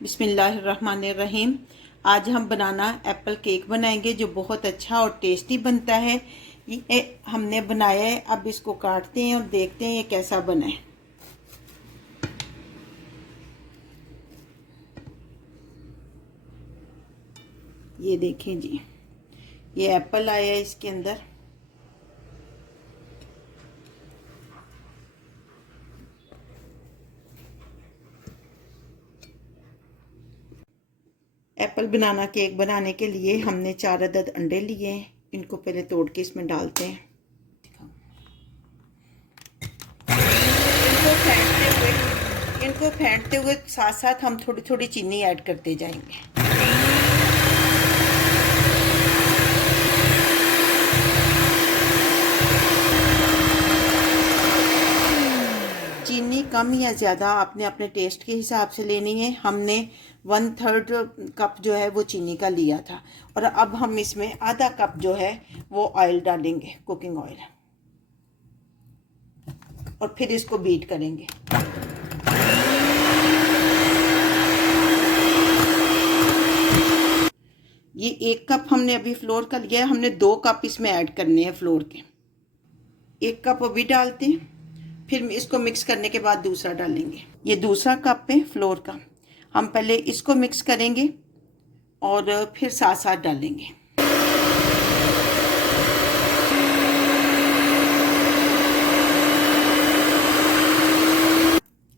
बिस्मिल्लाहिर्रहमानिर्रहीम। आज हम बनाना एप्पल केक बनाएंगे जो बहुत अच्छा और टेस्टी बनता है। ये हमने बनाया है, अब इसको काटते हैं और देखते हैं ये कैसा बना है। ये देखें जी, ये एप्पल आया है इसके अंदर। एप्पल बनाना केक बनाने के लिए हमने 4 अदद अंडे लिए हैं। इनको पहले तोड़ के इसमें डालते हैं। इनको फेंटते हुए साथ साथ हम थोड़ी थोड़ी चीनी ऐड करते जाएंगे। चीनी कम या ज़्यादा आपने अपने टेस्ट के हिसाब से लेनी है। हमने 1/3 कप जो है वो चीनी का लिया था। और अब हम इसमें आधा कप जो है वो ऑयल डालेंगे, कुकिंग ऑयल, और फिर इसको बीट करेंगे। ये 1 कप हमने अभी फ्लोर का लिया है, हमने 2 कप इसमें ऐड करने हैं फ्लोर के। 1 कप अभी डालते हैं, फिर इसको मिक्स करने के बाद दूसरा डालेंगे। ये दूसरा कप है फ्लोर का। हम पहले इसको मिक्स करेंगे और फिर साथ साथ डालेंगे।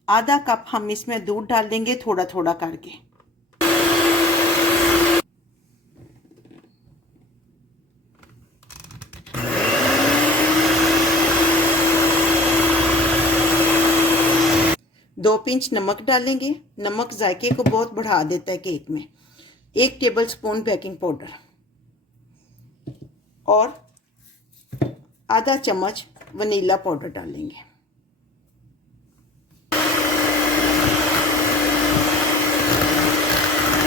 आधा कप हम इसमें दूध डाल देंगे, थोड़ा थोड़ा करके। दो पिंच नमक डालेंगे। नमक जायके को बहुत बढ़ा देता है केक में। 1 टेबल स्पून बेकिंग पाउडर और आधा चम्मच वनीला पाउडर डालेंगे।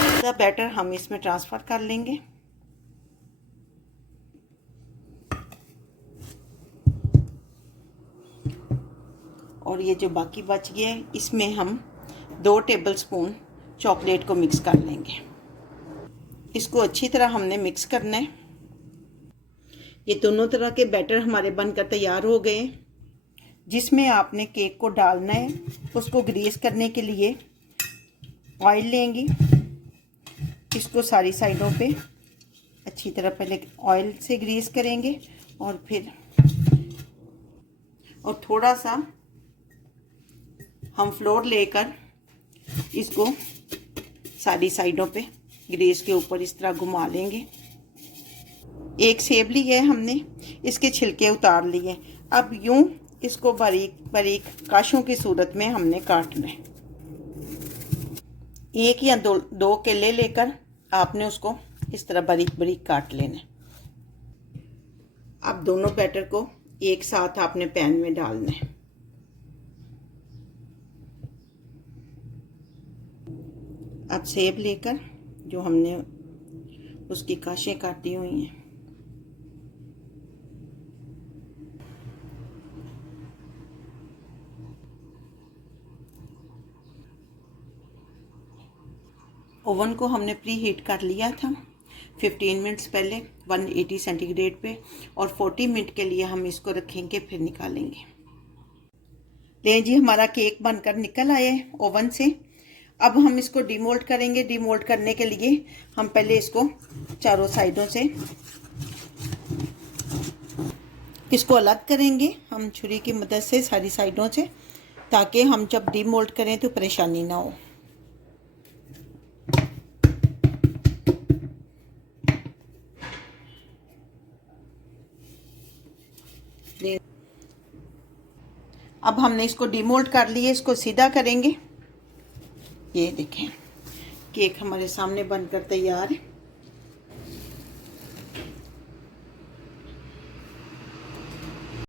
आधा बैटर हम इसमें ट्रांसफर कर लेंगे। और ये जो बाकी बच गया है इसमें हम 2 टेबल स्पून चॉकलेट को मिक्स कर लेंगे। इसको अच्छी तरह हमने मिक्स करना है। ये दोनों तरह के बैटर हमारे बनकर तैयार हो गए। जिसमें आपने केक को डालना है उसको ग्रीस करने के लिए ऑयल लेंगे। इसको सारी साइडों पे अच्छी तरह पहले ऑयल से ग्रीस करेंगे और फिर थोड़ा सा हम फ्लोर लेकर इसको सारी साइडों पे ग्रीस के ऊपर इस तरह घुमा लेंगे। एक सेब ली है हमने, इसके छिलके उतार लिए। अब यूं इसको बारीक बारीक काशों की सूरत में हमने काटना है। 1 या 2 केले लेकर आपने उसको इस तरह बारीक बारीक काट लेना है। अब दोनों बैटर को एक साथ आपने पैन में डालना है। अब सेब लेकर जो हमने उसकी काशें काटी हुई हैं ओवन को हमने प्री हीट कर लिया था 15 मिनट्स पहले 180 सेंटीग्रेड पे, और 40 मिनट के लिए हम इसको रखेंगे, फिर निकालेंगे। ले जी, हमारा केक बनकर निकल आया है ओवन से। अब हम इसको डीमोल्ड करेंगे। डीमोल्ड करने के लिए हम पहले इसको चारों साइडों से इसको अलग करेंगे हम छुरी की मदद से सारी साइडों से, ताकि हम जब डीमोल्ड करें तो परेशानी ना हो। अब हमने इसको डीमोल्ड कर लिया, इसको सीधा करेंगे। ये देखें, केक हमारे सामने बनकर तैयार है।